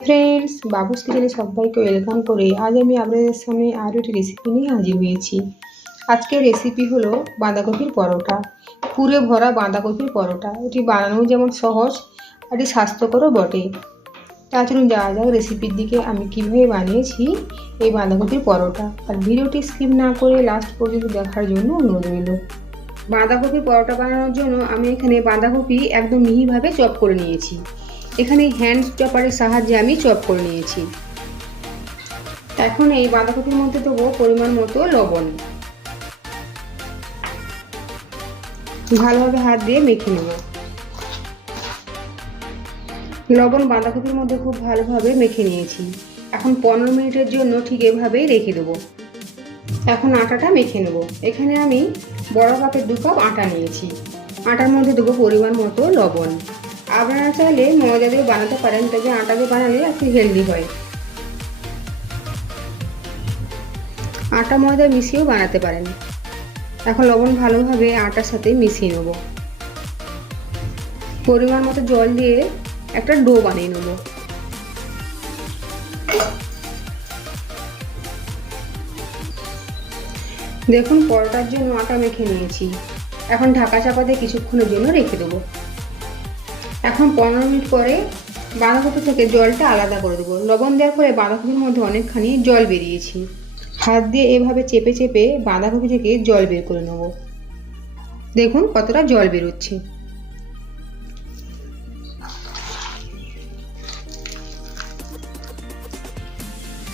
Friends, বাবুস কিচেনে সবাইকে welcome করে আজ আমি আপনাদের সামনে আরও একটি রেসিপি নিয়ে হাজির হয়েছি। আজকের রেসিপি হলো বাঁধাকপির পরোটা। পুরে ভরা বাঁধাকপির পরোটা, এটি বানানো যেমন সহজ আর এটি স্বাস্থ্যকরও বটে। তা চলুন যাওয়া যাক রেসিপির দিকে। আমি কীভাবে বানিয়েছি এই বাঁধাকপির পরোটা, আর ভিডিওটি স্কিপ না করে লাস্ট পর্যন্ত দেখার জন্য অনুরোধ রইল। বাঁধাকপির পরোটা বানানোর জন্য আমি এখানে বাঁধাকপি একদম মিহিভাবে চপ করে নিয়েছি। এখানে হ্যান্ড চপারের সাহায্যে আমি চপ করে নিয়েছি। এখন এই বাঁধাকপির মধ্যে দেবো পরিমাণ মতো লবণ। ভালোভাবে হাত দিয়ে মেখে নেব। লবণ বাঁধাকপির মধ্যে খুব ভালোভাবে মেখে নিয়েছি। এখন 15 মিনিটের জন্য ঠিক এভাবেই রেখে দেবো। এখন আটাটা মেখে নেব। এখানে আমি বড় কাপের 2 কাপ আটা নিয়েছি। আটার মধ্যে দেবো পরিমাণ মতো লবণ। আপনারা চাইলে ময়দা দিয়ে বানাতে পারেন, তবে আটা দিয়ে বানালে একটু হেলদি হয়। আটা ময়দা মিশিয়েও বানাতে পারেন। এখন লবণ ভালোভাবে আটার সাথে মিশিয়ে নেব। পরিমাণ মতো জল দিয়ে একটা ডো বানিয়ে নেব। দেখুন পরোটার জন্য আটা মেখে নিয়েছি। এখন ঢাকা চাপা দিয়ে কিছুক্ষণের জন্য রেখে দেবো। এখন 15 মিনিট পরে বাঁধাকপি থেকে জলটা আলাদা করে দেবো। লবণ দেওয়ার পরে বাঁধাকপির মধ্যে অনেকখানি জল বেরিয়েছে। হাত দিয়ে এভাবে চেপে চেপে বাঁধাকপি থেকে জল বের করে নেব। দেখুন কতটা জল বেরোচ্ছে।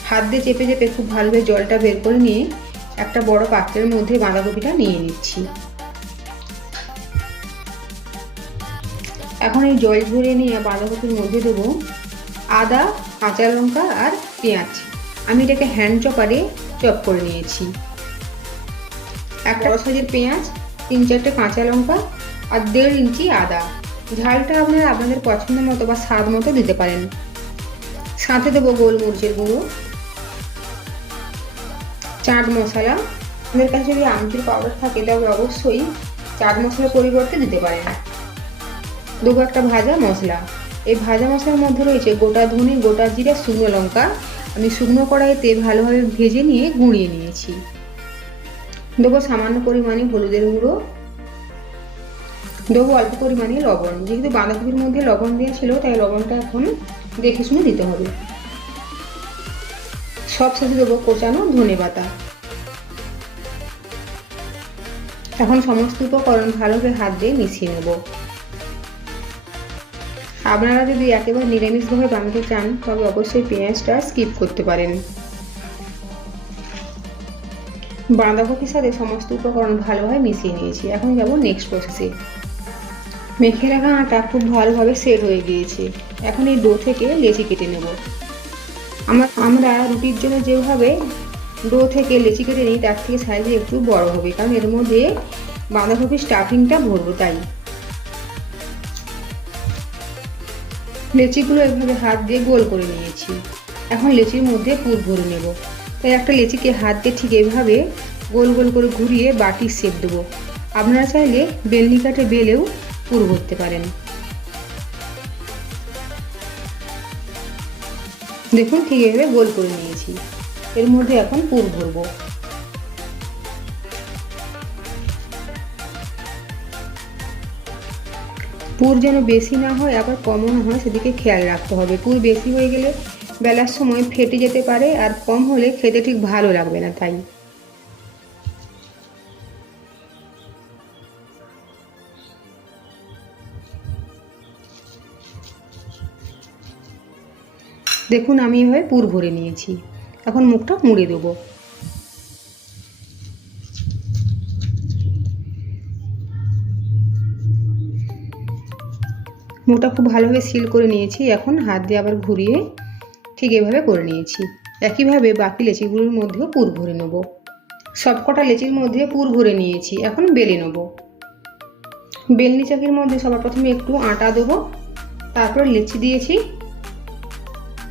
হাত দিয়ে চেপে চেপে খুব ভালোভাবে জলটা বের করে নিয়ে একটা বড় পাত্রের মধ্যে বাঁধাকপিটা নিয়ে নিচ্ছি। এখন এই জল ভরে নিয়ে বাঁধাকপির মধ্যে দেবো আদা, কাঁচা লঙ্কা আর পেঁয়াজ। আমি এটাকে হ্যান্ড চপারে চপ করে নিয়েছি। একটা বড় সাইজের পেঁয়াজ, 3-4টে কাঁচা লঙ্কা আর 1.5 ইঞ্চি আদা। ঝালটা আপনারা আপনাদের পছন্দ মতো বা স্বাদ মতো দিতে পারেন। সাথে দেবো গোলমরিচের গুঁড়ো, চাট মশলা। আপনাদের কাছে যদি আমচুর পাউডার থাকে তবে অবশ্যই চাট মশলার পরিবর্তে দিতে পারেন। দেবো একটা ভাজা মশলা। এই ভাজা মশলার মধ্যে রয়েছে গোটা ধনে, গোটা জিরা, শুকনো লঙ্কা। আমি শুকনো কড়াইতে ভালোভাবে ভেজে নিয়ে গুঁড়িয়ে নিয়েছি। দেবো সামান্য পরিমাণে হলুদের গুঁড়ো। দেবো অল্প পরিমাণে লবণ। যেহেতু বাঁধাকপির মধ্যে লবণ দেওয়া ছিল তাই লবণটা এখন দেখে শুনে দিতে হবে। সব শেষে দেবো কোচানো ধনেপাতা। এখন সমস্ত উপকরণ ভালোভাবে হাত দিয়ে মিশিয়ে নেব। আপনারা যদি একেবারে নিরামিষভাবে বানাতে চান তবে অবশ্যই পেঁয়াজটা স্কিপ করতে পারেন। বাঁধাকপির সাথে সমস্ত উপকরণ ভালোভাবে মিশিয়ে নিয়েছি। এখন যাব নেক্সট প্রসেসে। মেখে রাখা আটা খুব ভালোভাবে সেট হয়ে গিয়েছে। এখন এই ডো থেকে লেচি কেটে নেব। আমরা রুটির জন্য যেভাবে ডো থেকে লেচি কেটে নিই তার থেকে সাইজে একটু বড় হবে, কারণ এর মধ্যে বাঁধাকপির স্টাফিংটা ভরবো তাই। লেচিগুলো এভাবে হাত দিয়ে গোল করে নিয়েছি। এখন লেচির মধ্যে পুর ভরে নেব। তাই একটা লেচিকে হাত দিয়ে ঠিক এভাবে গোল গোল করে ঘুরিয়ে বাটির শেপ দেবো। আপনারা চাইলে বেলনি কাঠে বেলেও পুর ভরতে পারেন। দেখুন ঠিক এভাবে গোল করে নিয়েছি। এর মধ্যে এখন পুর ভরবো। পুর যেন বেশি না হয় আবার কমও না হয়, সেদিকে খেয়াল রাখতে হবে। পুর বেশি হয়ে গেলে বেলার সময় ফেটে যেতে পারে, আর কম হলে খেতে ঠিক ভালো লাগবে না। তাই দেখুন আমি এভাবে পুর ভরে নিয়েছি। এখন মুখটা মুড়ে দেবো। মুখটা খুব ভালোভাবে সিল করে নিয়েছি। এখন হাত দিয়ে আবার ঘুরিয়ে ঠিক এভাবে করে নিয়েছি। একইভাবে বাকি লেচিগুলোর মধ্যেও পুর ভরে নেব। সবকটা লেচির মধ্যে পুর ভরে নিয়েছি। এখন বেলে নেব। বেলনি চাকির মধ্যে সবার প্রথমে একটু আটা দেবো, তারপর লেচি দিয়েছি।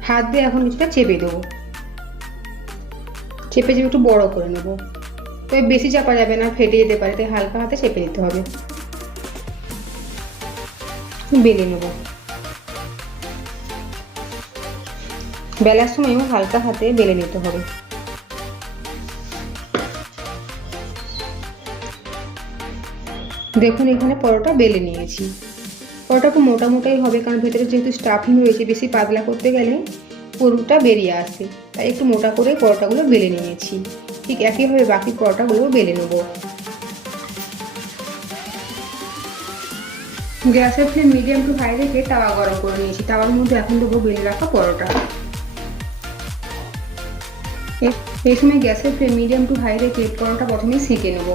হাত দিয়ে এখন কিছুটা চেপে দেবো। চেপে চেপে একটু বড় করে নেব। তবে বেশি চাপা যাবে না, ফেটে যেতে পারে, তাই হালকা হাতে চেপে দিতে হবে। বেলে নেব। বেলার সময়ও হালকা হাতে বেলে নিতে হবে। দেখুন এখানে পরোটা বেলে নিয়েছি। পরোটা একটু মোটা মোটাই হবে, কারণ ভেতরে যেহেতু স্টাফিং রয়েছে, বেশি পাতলা করতে গেলে পুরটা বেরিয়ে আসে, তাই একটু মোটা করে পরোটাগুলো বেলে নিয়েছি। ঠিক একইভাবে বাকি পরোটাগুলো বেলে নেব। গ্যাসের ফ্লেম মিডিয়াম টু হাই রেখে তাওয়া গরম করে নিয়েছি। তাওয়ার মধ্যে এখন দেবো বেলে রাখা পরোটা। এই সময় গ্যাসের ফ্লেম মিডিয়াম টু হাই রেখে পরোটা প্রথমে সেঁকে নেব।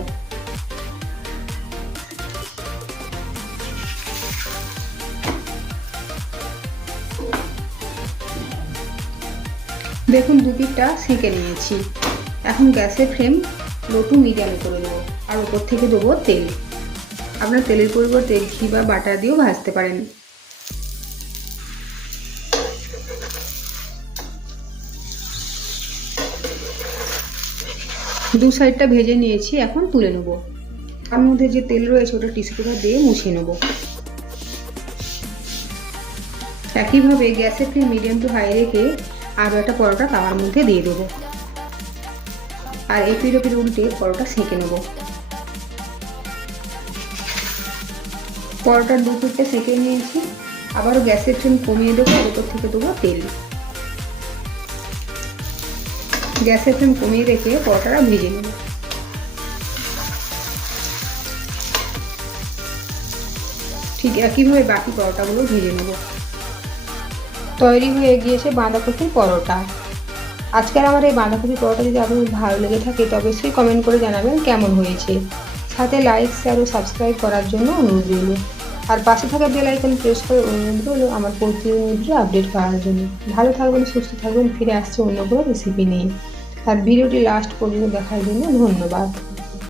দেখুন দুপিঠটা সেঁকে নিয়েছি। এখন গ্যাসের ফ্লেম লো টু মিডিয়ামে করে দেবো, আর উপর থেকে দেবো তেল। আপনার তেলের পরিবর্তে ঘি বা বাটার দিয়েও ভাজতে পারেন। দু সাইডটা ভেজে নিয়েছি, এখন তুলে নেব। তার মধ্যে যে তেল রয়েছে ওটা টিস্যু পেপার দিয়ে মুছে নেব। একইভাবে গ্যাসের ফ্লেম মিডিয়াম টু হাই রেখে আরও একটা পরোটা তাওয়ার মধ্যে দিয়ে দেবো, আর এপিট ওপিট উল্টে পরোটা সেঁকে নেব। পরোটার দু পিঠটা সেঁকে নিয়েছি। আবারও গ্যাসের ফ্লেম কমিয়ে দেবো, ওপর থেকে দেবো তেল। গ্যাসের ফ্লেম কমিয়ে রেখে পরোটাটা ভেজে নেব। ঠিক একইভাবে বাকি পরোটাগুলো ভেজে নেব। তৈরি হয়ে গিয়েছে বাঁধাকপির পরোটা। আজকের আমার এই বাঁধাকপির পরোটা যদি আপনাদের ভালো লেগে থাকে তবে অবশ্যই কমেন্ট করে জানাবেন কেমন হয়েছে। সাথে লাইক, শেয়ার ও সাবস্ক্রাইব করার জন্য অনুরোধ রইল। আর পাশে থাকা বেল আইকন প্রেস করে অনুরোধ রইল আমার প্রতিনিয়ত আপডেট পাওয়ার জন্য। ভালো থাকবেন, সুস্থ থাকবেন। ফিরে আসছে অন্য কোনো রেসিপি নিয়ে। আর ভিডিওটি লাস্ট পর্যন্ত দেখার জন্য ধন্যবাদ।